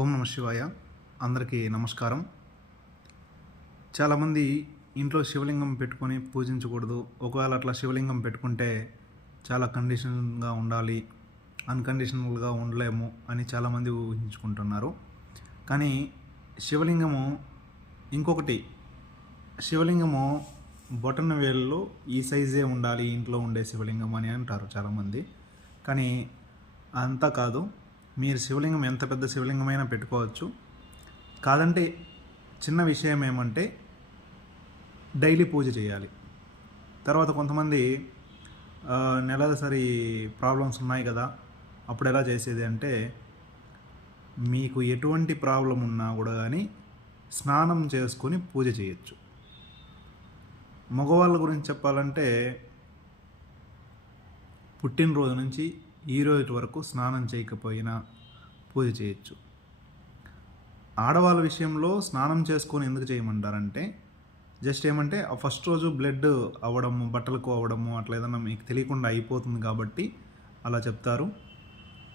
ఓం నమ శివాయ. అందరికీ నమస్కారం. చాలామంది ఇంట్లో శివలింగం పెట్టుకొని పూజించకూడదు, ఒకవేళ అట్లా శివలింగం పెట్టుకుంటే చాలా కండిషన్గా ఉండాలి, అన్కండిషనల్గా ఉండలేము అని చాలామంది ఊహించుకుంటున్నారు. కానీ శివలింగము ఇంకొకటి, శివలింగము బొటన వేలులో ఈ సైజే ఉండాలి ఇంట్లో ఉండే శివలింగం అని అంటారు చాలామంది. కానీ అంతా కాదు. మీరు శివలింగం ఎంత పెద్ద శివలింగమైనా పెట్టుకోవచ్చు. కాదంటే చిన్న విషయం ఏమంటే డైలీ పూజ చేయాలి. తర్వాత కొంతమంది నెలసరి ప్రాబ్లమ్స్ ఉన్నాయి కదా, అప్పుడు ఎలా చేసేది అంటే, మీకు ఎటువంటి ప్రాబ్లం ఉన్నా కూడా కానీ స్నానం చేసుకొని పూజ చేయొచ్చు. మగవాళ్ళ గురించి చెప్పాలంటే పుట్టినరోజు నుంచి ఈ రోజు వరకు స్నానం చేయకపోయినా పూజ చేయొచ్చు. ఆడవాళ్ళ విషయంలో స్నానం చేసుకొని ఎందుకు చేయమంటారంటే, జస్ట్ ఏమంటే ఆ ఫస్ట్ రోజు బ్లడ్ అవ్వడము, బట్టలకు అవ్వడము అట్లా ఏదన్నా మీకు తెలియకుండా అయిపోతుంది కాబట్టి అలా చెప్తారు.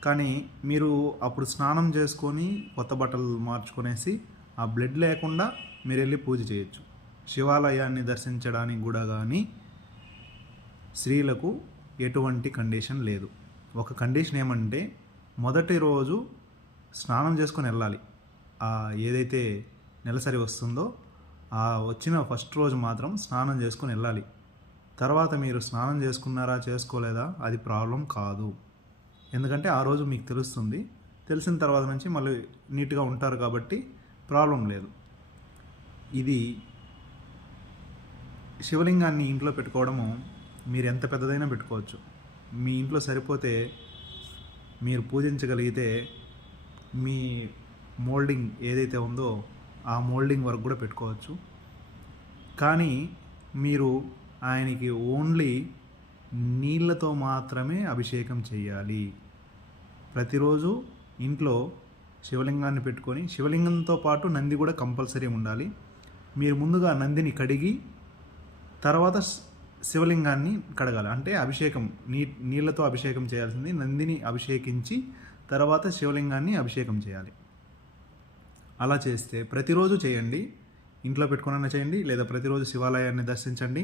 కానీ మీరు అప్పుడు స్నానం చేసుకొని కొత్త బట్టలు మార్చుకొనేసి ఆ బ్లడ్ లేకుండా మీరు వెళ్ళి పూజ చేయొచ్చు. శివాలయాన్ని దర్శించడానికి కూడా కానీ స్త్రీలకు ఎటువంటి కండిషన్ లేదు. ఒక కండిషన్ ఏమంటే, మొదటి రోజు స్నానం చేసుకొని వెళ్ళాలి. ఏదైతే నెలసరి వస్తుందో ఆ వచ్చిన ఫస్ట్ రోజు మాత్రం స్నానం చేసుకొని వెళ్ళాలి. తర్వాత మీరు స్నానం చేసుకున్నారా చేసుకోలేదా అది ప్రాబ్లం కాదు. ఎందుకంటే ఆ రోజు మీకు తెలుస్తుంది. తెలిసిన తర్వాత నుంచి మళ్ళీ నీట్గా ఉంటారు కాబట్టి ప్రాబ్లం లేదు. ఇది శివలింగాన్ని ఇంట్లో పెట్టుకోవడము మీరు ఎంత పెద్దదైనా పెట్టుకోవచ్చు. మీ ఇంట్లో సరిపోతే మీరు పూజించగలిగితే మీ మోల్డింగ్ ఏదైతే ఉందో ఆ మోల్డింగ్ వరకు కూడా పెట్టుకోవచ్చు. కానీ మీరు ఆయనకి ఓన్లీ నీళ్ళతో మాత్రమే అభిషేకం చేయాలి. ప్రతిరోజు ఇంట్లో శివలింగాన్ని పెట్టుకొని, శివలింగంతో పాటు నంది కూడా కంపల్సరీ ఉండాలి. మీరు ముందుగా నందిని కడిగి తర్వాత శివలింగాన్ని కడగాలి. అంటే అభిషేకం నీళ్ళతో అభిషేకం చేయాల్సింది. నందిని అభిషేకించి తర్వాత శివలింగాన్ని అభిషేకం చేయాలి. అలా చేస్తే ప్రతిరోజు చేయండి. ఇంట్లో పెట్టుకున్న చేయండి, లేదా ప్రతిరోజు శివాలయాన్ని దర్శించండి.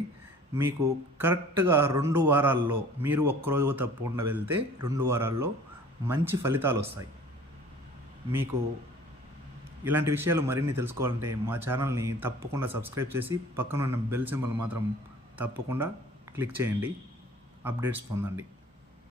మీకు కరెక్ట్గా 2 వారాల్లో, మీరు ఒక్కరోజు తప్పకుండా వెళ్తే 2 వారాల్లో మంచి ఫలితాలు వస్తాయి. మీకు ఇలాంటి విషయాలు మరిన్ని తెలుసుకోవాలంటే మా ఛానల్ని తప్పకుండా సబ్స్క్రైబ్ చేసి పక్కన ఉన్న బెల్ సింబల్ మాత్రం తప్పకుండా క్లిక్ చేయండి. అప్డేట్స్ పొందండి.